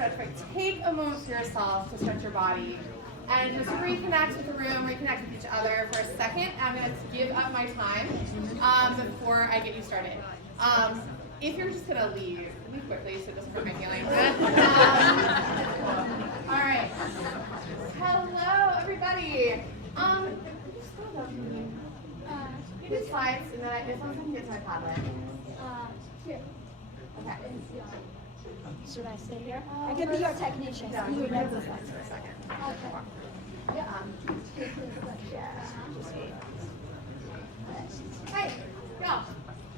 stretch break. Take a moment for yourself to stretch your body and just reconnect with the room, reconnect with each other for a second. I'm going to give up my time before I get you started. If you're just going to leave quickly so it doesn't hurt my feelings. All right. Hello, everybody. You do slides, and then as long as I can get to my Padlet. Here. Okay. Should I stay here? I can be your technician. No, you can the slides for a second. Okay. Yeah. Hi, y'all.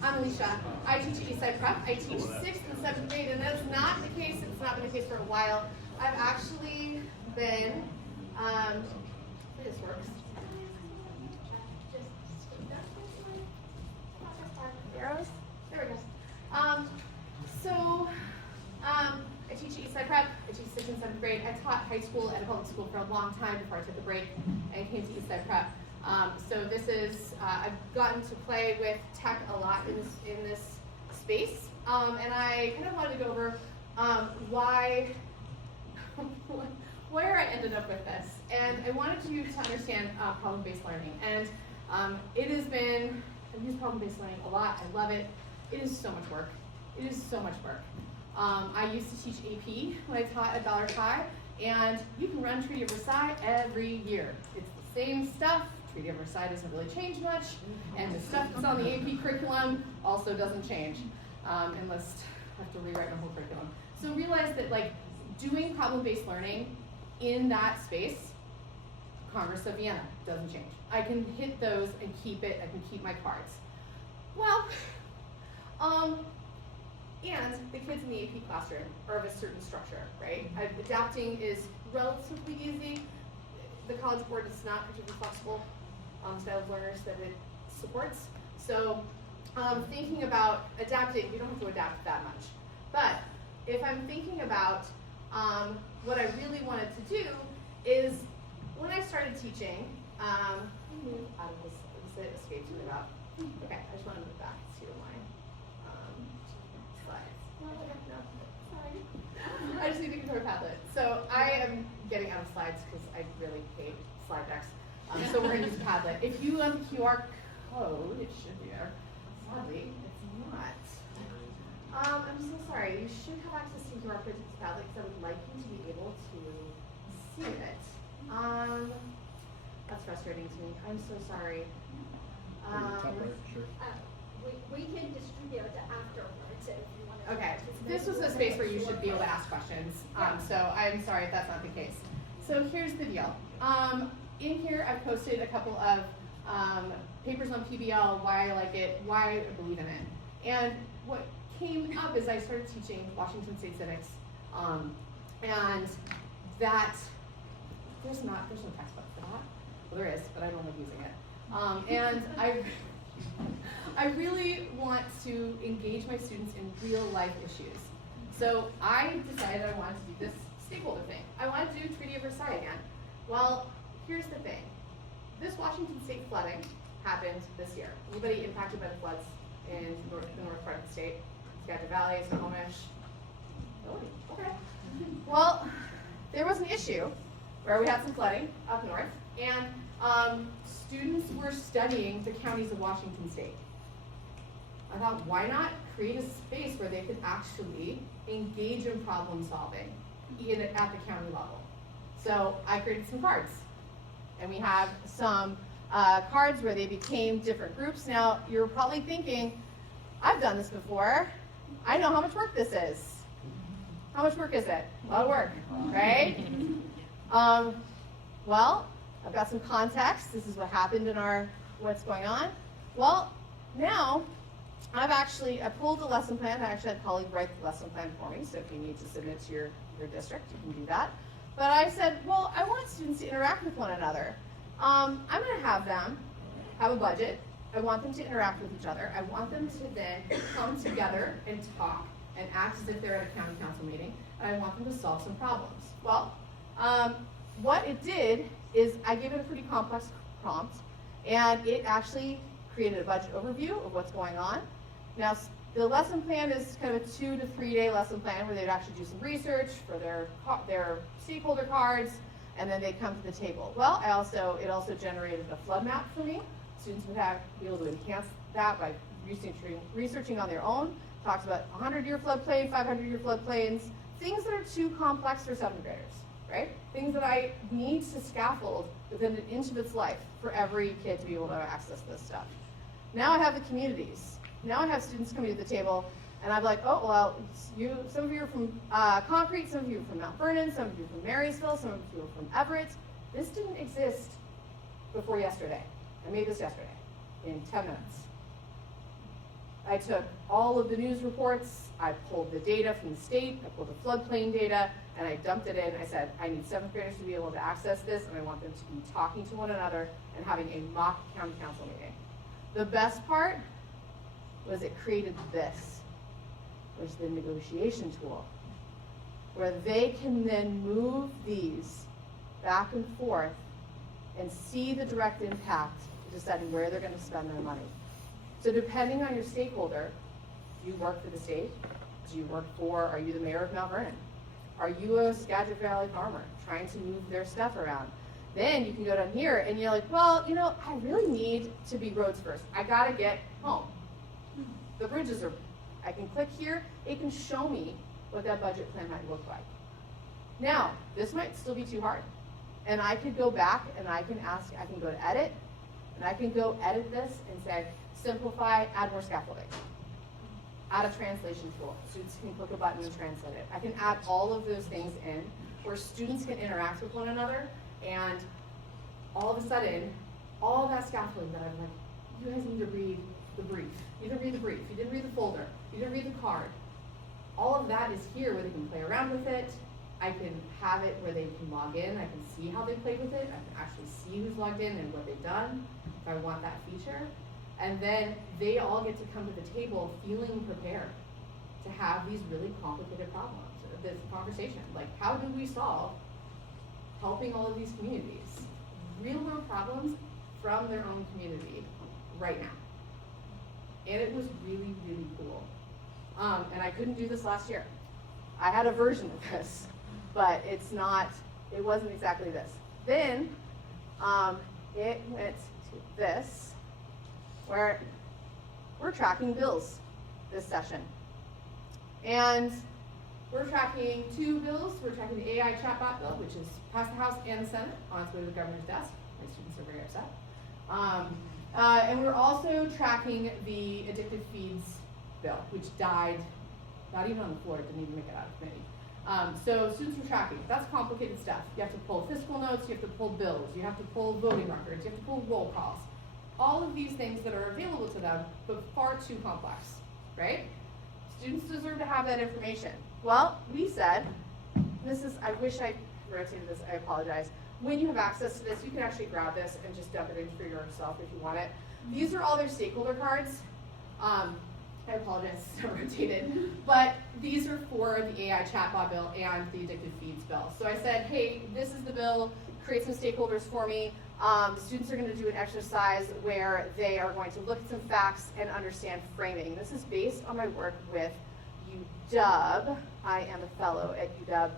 I'm Alicia. I teach at Eastside Prep. I teach 6th and 7th grade, and that's not the case. It's not been the case for a while. I've actually been, this works. Arrows? There we go. I teach at Eastside Prep. I teach 6th and 7th grade. I taught high school at a public school for a long time before I took a break and came to Eastside Prep. So this is, I've gotten to play with tech a lot in this space, and I kind of wanted to go over where I ended up with this. And I wanted you to understand problem-based learning. And it has been, I've used problem-based learning a lot. I love it. It is so much work. It is so much work. I used to teach AP when I taught at Dollar High, and you can run Treaty of Versailles every year. It's the same stuff. Treaty of Versailles doesn't really change much, and the stuff that's on the AP curriculum also doesn't change, unless I have to rewrite my whole curriculum. So realize that like doing problem-based learning in that space, Congress of Vienna, doesn't change. I can hit those and keep it, I can keep my cards. Well, and the kids in the AP classroom are of a certain structure, right? Adapting is relatively easy. The College Board is not particularly flexible style of learners that it supports. So thinking about adapting, you don't have to adapt that much. But if I'm thinking about what I really wanted to do is when I started teaching, it escaped me about. Okay, I just want to move back to my slides. No, sorry. I just need to control Padlet. So I am getting out of slides because I really hate slide decks. So we're going to use Padlet. If you have a QR code, it should be there. Sadly, it's not. I'm so sorry. You should have access to QR code to this Padlet because I would like you to be able to see it. That's frustrating to me. I'm so sorry. We can distribute it afterwards if you want to. Okay, this was a space where you should be able to ask questions. So I'm sorry if that's not the case. So here's the deal. In here, I've posted a couple of papers on PBL, why I like it, why I believe in it. And what came up is I started teaching Washington State Civics, and that there's no textbook for that. Well, there is, but I don't like using it. And I really want to engage my students in real life issues. So I decided I wanted to do this stakeholder thing. I wanted to do Treaty of Versailles again. Well, here's the thing. This Washington State flooding happened this year. Anybody impacted by the floods in the north part of the state? Skagit Valley, Snohomish? Nobody. Okay. Well, there was an issue where we had some flooding up north, and students were studying the counties of Washington State. I thought, why not create a space where they could actually engage in problem solving at the county level? So I created some cards. And we have some cards where they became different groups. Now, you're probably thinking, I've done this before. I know how much work this is. How much work is it? A lot of work, right? Well, I've got some context. This is what happened in what's going on. Well, now, I pulled the lesson plan. I actually had a colleague write the lesson plan for me, so if you need to submit to your district, you can do that. But I said, well, I want students to interact with one another. I'm going to have them have a budget. I want them to interact with each other. I want them to then come together and talk and act as if they're at a county council meeting. And I want them to solve some problems. Well, what it did is I gave it a pretty complex prompt, and it actually created a budget overview of what's going on. Now, The lesson plan is kind of a 2 to 3 day lesson plan where they'd actually do some research for their stakeholder cards, and then they come to the table. Well, it also generated a flood map for me. Students would be able to enhance that by researching on their own. Talks about 100-year floodplain, 500-year floodplains, things that are too complex for 7th graders, right? Things that I need to scaffold within an inch of its life for every kid to be able to access this stuff. Now I have the communities. Now I have students coming to the table, and I'm like, oh, well, some of you are from Concrete, some of you are from Mount Vernon, some of you are from Marysville, some of you are from Everett. This didn't exist before yesterday. I made this yesterday in 10 minutes. I took all of the news reports, I pulled the data from the state, I pulled the floodplain data, and I dumped it in. I said, I need 7th graders to be able to access this, and I want them to be talking to one another and having a mock county council meeting. The best part was it created this, which is the negotiation tool, where they can then move these back and forth and see the direct impact of deciding where they're going to spend their money. So depending on your stakeholder, do you work for the state? Are you the mayor of Mount Vernon? Are you a Skagit Valley farmer trying to move their stuff around? Then you can go down here and you're like, well, I really need to be roads first. I gotta get home. The bridges I can click here, it can show me what that budget plan might look like. Now, this might still be too hard. And I could go back and I can go to edit, and I can go edit this and say, simplify, add more scaffolding. Add a translation tool. Students can click a button and translate it. I can add all of those things in where students can interact with one another, and all of a sudden, all that scaffolding that I'm like, you guys need to read the brief. You didn't read the brief. You didn't read the folder. You didn't read the card. All of that is here where they can play around with it. I can have it where they can log in. I can see how they played with it. I can actually see who's logged in and what they've done if I want that feature. And then they all get to come to the table feeling prepared to have these really complicated problems, this conversation. Like, how do we solve helping all of these communities? Real world problems from their own community right now. And it was really, really cool. And I couldn't do this last year. I had a version of this, but it wasn't exactly this. Then it went to this, where we're tracking bills this session. And we're tracking 2 bills. We're tracking the AI chatbot bill, which is passed the House and the Senate on its way to the governor's desk. My students are very upset. And we're also tracking the addictive feeds bill, which died, not even on the floor, it didn't even make it out of committee. So students were tracking. That's complicated stuff. You have to pull fiscal notes, you have to pull bills, you have to pull voting records, you have to pull roll calls. All of these things that are available to them, but far too complex, right? Students deserve to have that information. Well, we said, I wish I rotated this, I apologize. When you have access to this, you can actually grab this and just dump it in for yourself if you want it. These are all their stakeholder cards. I apologize, it's not rotated. But these are for the AI chatbot bill and the addictive feeds bill. So I said, hey, this is the bill, create some stakeholders for me. The students are going to do an exercise where they are going to look at some facts and understand framing. This is based on my work with UW. I am a fellow at UW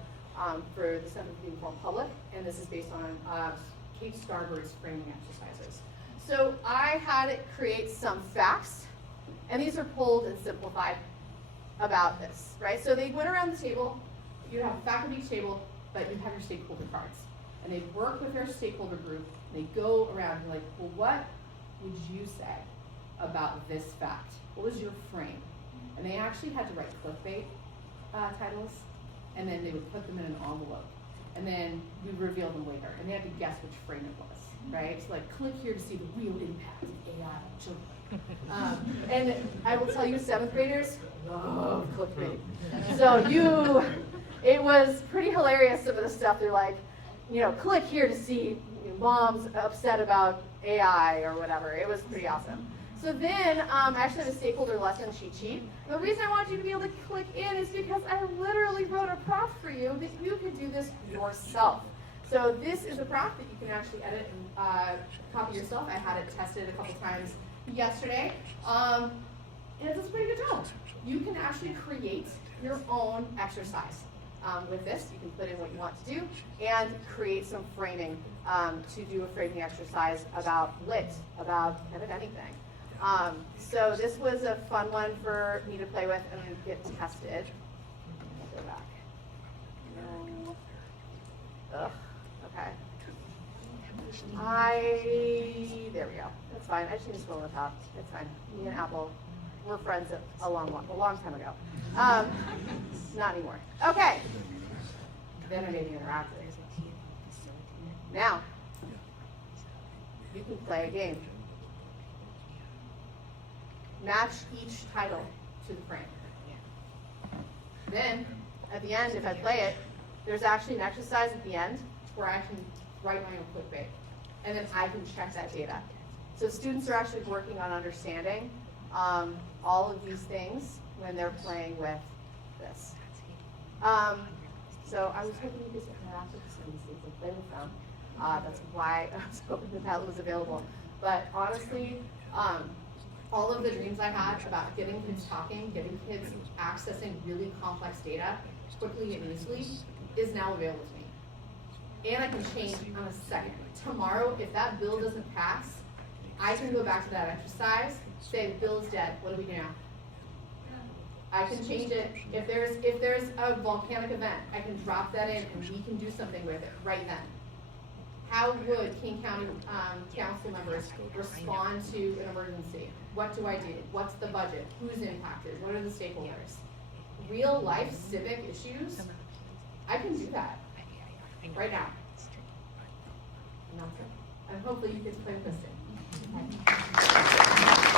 for the Center for the Informed Public, and this is based on Kate Starbird's framing exercises. So I had it create some facts, and these are pulled and simplified about this, right? So they went around the table. You have a fact of each table, but you have your stakeholder cards. And they work with their stakeholder group. They go around and like, well, what would you say about this fact? What was your frame? And they actually had to write clickbait titles, and then they would put them in an envelope. And then we revealed them later, and they had to guess which frame it was, right? So like, click here to see the real impact of AI on children. And I will tell you, 7th graders love clickbait. So it was pretty hilarious, some of the stuff. They're like, click here to see mom's upset about AI or whatever. It was pretty awesome. So then, I actually have a stakeholder lesson cheat. The reason I want you to be able to click in is because I literally wrote a prompt for you that you could do this yourself. So this is a prompt that you can actually edit and copy yourself. I had it tested a couple times yesterday. and it does a pretty good job. You can actually create your own exercise. With this, you can put in what you want to do and create some framing to do a framing exercise about lit, about kind of anything. So this was a fun one for me to play with and get tested. Go back. No. Ugh, okay. There we go. That's fine. I just need to scroll on the top. It's fine. Me and Apple, we're friends a long time ago. Not anymore. Okay. Then I made it interactive. Now, you can play a game. Match each title to the frame. Then, at the end, if I play it, there's actually an exercise at the end where I can write my own clickbait. And then I can check that data. So students are actually working on understanding all of these things when they're playing with this. So I was hoping you guys could interact with the students and play with them. That's why I was hoping that was available. But honestly, all of the dreams I had about getting kids talking, getting kids accessing really complex data quickly and easily is now available to me. And I can change on a second. Tomorrow, if that bill doesn't pass, I can go back to that exercise, say the bill is dead, what do we do now? I can change it. If there's a volcanic event, I can drop that in and we can do something with it right then. How would King County council members respond to an emergency? What do I do? What's the budget? Who's impacted? What are the stakeholders? Real life civic issues, I can do that right now. And hopefully you get to play with this too. Okay.